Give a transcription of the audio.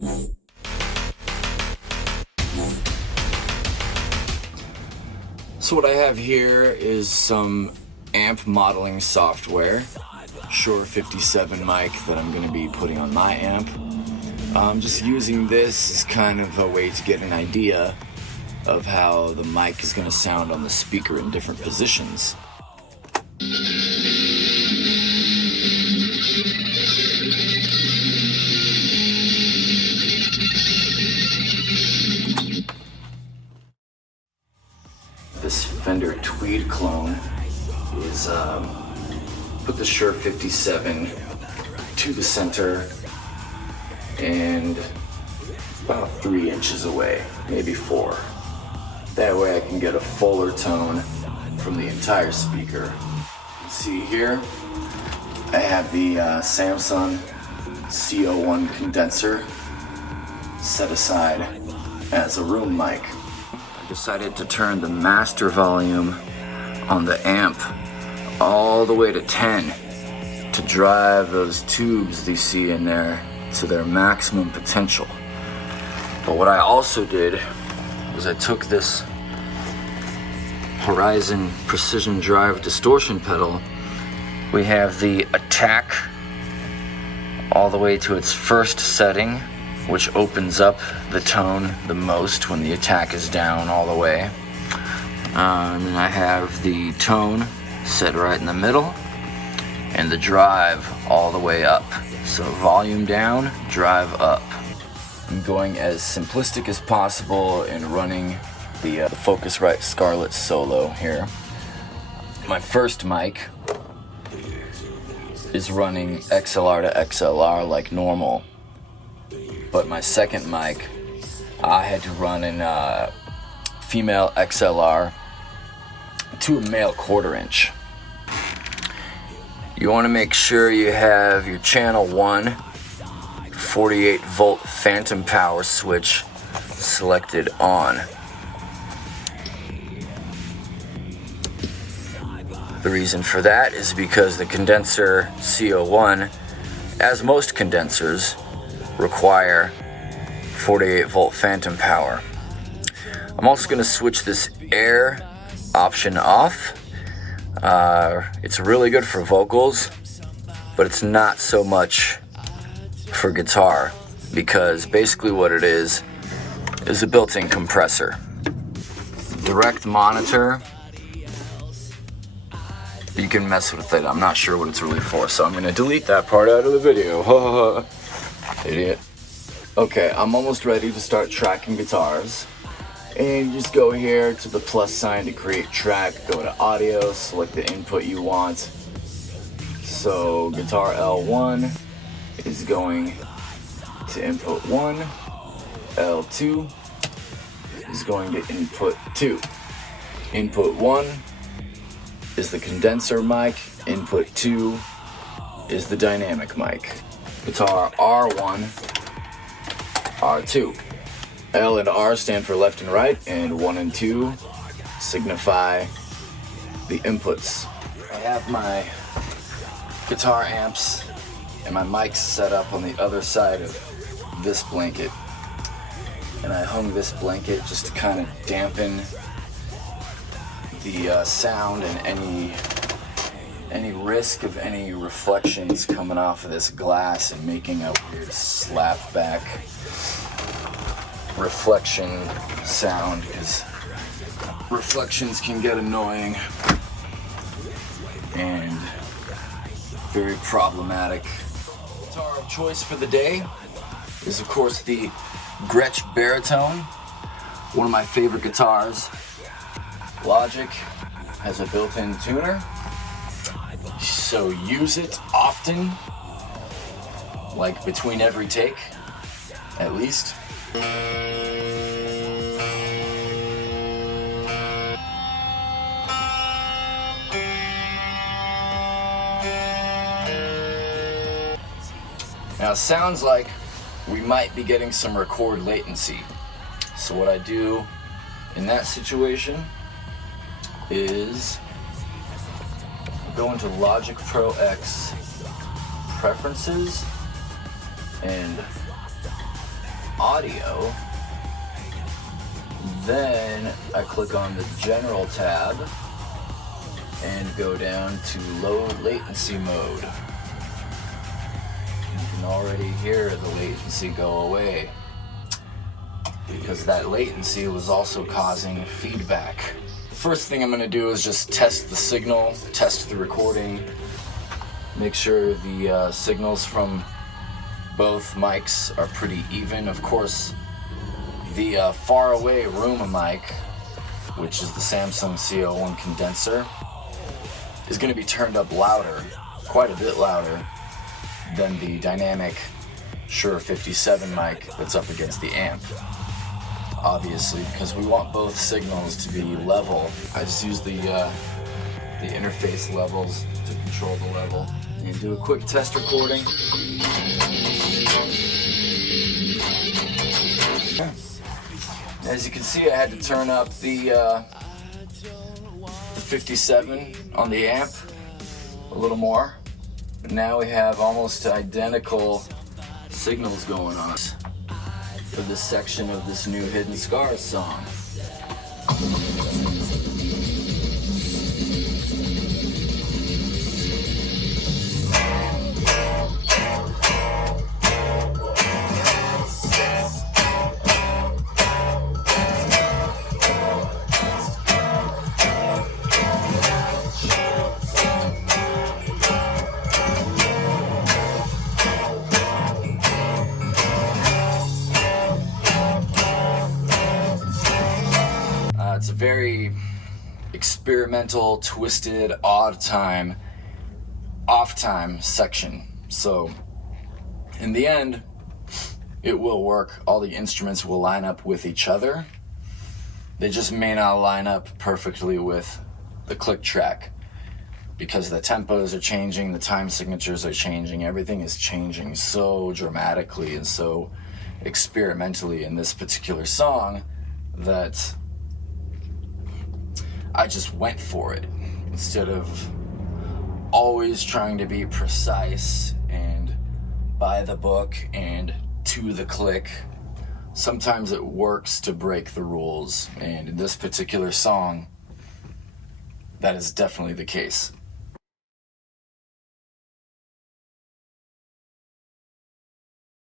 So what I have here is some amp modeling software, Shure 57 mic that I'm going to be putting on my amp. Just using this as kind of a way to get an idea of how the mic is going to sound on the speaker in different positions. This Fender Tweed clone is put the Shure 57 to the center and about 3 inches away, maybe 4. That way I can get a fuller tone from the entire speaker. You can see here I have the Samson CO1 condenser set aside as a room mic. I decided to turn the master volume on the amp all the way to 10 to drive those tubes that you see in there to their maximum potential. But what I also did was I took this Horizon Precision Drive distortion pedal. We have the attack all the way to its first setting, which opens up the tone the most when the attack is down all the way. And then I have the tone set right in the middle and the drive all the way up. So volume down, drive up. I'm going as simplistic as possible in running the Focusrite Scarlett Solo here. My first mic is running XLR to XLR like normal. But my second mic, I had to run in female XLR to a male 1/4 inch. You want to make sure you have your channel 1 48 volt phantom power switch selected on. The reason for that is because the condenser CO1, as most condensers, require 48 volt phantom power. I'm also going to switch this air option off. It's really good for vocals, but it's not so much for guitar, because basically what it is a built-in compressor. Direct monitor, you can mess with it. I'm not sure what it's really for, so I'm going to delete that part out of the video. Idiot. Okay, I'm almost ready to start tracking guitars. And you just go here to the plus sign to create track, go to audio, select the input you want. So guitar L1 is going to input 1, L2 is going to input 2. Input 1 is the condenser mic, input 2 is the dynamic mic. Guitar R1, R2. L and R stand for left and right, and 1 and 2 signify the inputs. I have my guitar amps and my mics set up on the other side of this blanket. And I hung this blanket just to kind of dampen the sound and any risk of any reflections coming off of this glass and making a weird slap back reflection sound, because reflections can get annoying and very problematic. Guitar of choice for the day is of course the Gretsch baritone, one of my favorite guitars. Logic has a built-in tuner, so use it often, like between every take at least. Now it sounds like we might be getting some record latency. So what I do in that situation is go into Logic Pro X Preferences and audio. Then I click on the general tab and go down to low latency mode. You can already hear the latency go away because that latency was also causing feedback. The first thing I'm going to do is just test the signal, test the recording, make sure the signals from both mics are pretty even. Of course, the far away room mic, which is the Samson CO1 condenser, is going to be turned up louder, quite a bit louder, than the dynamic Shure 57 mic that's up against the amp. Obviously, because we want both signals to be level. I just use the interface levels to control the level. And do a quick test recording. As you can see, I had to turn up the 57 on the amp a little more. But now we have almost identical signals going on for this section of this new Hidden Scars song. It's a very experimental, twisted, odd time, off time section. So in the end, it will work. All the instruments will line up with each other. They just may not line up perfectly with the click track because the tempos are changing, the time signatures are changing, everything is changing so dramatically and so experimentally in this particular song that I just went for it instead of always trying to be precise and by the book and to the click. Sometimes it works to break the rules, and in this particular song, that is definitely the case.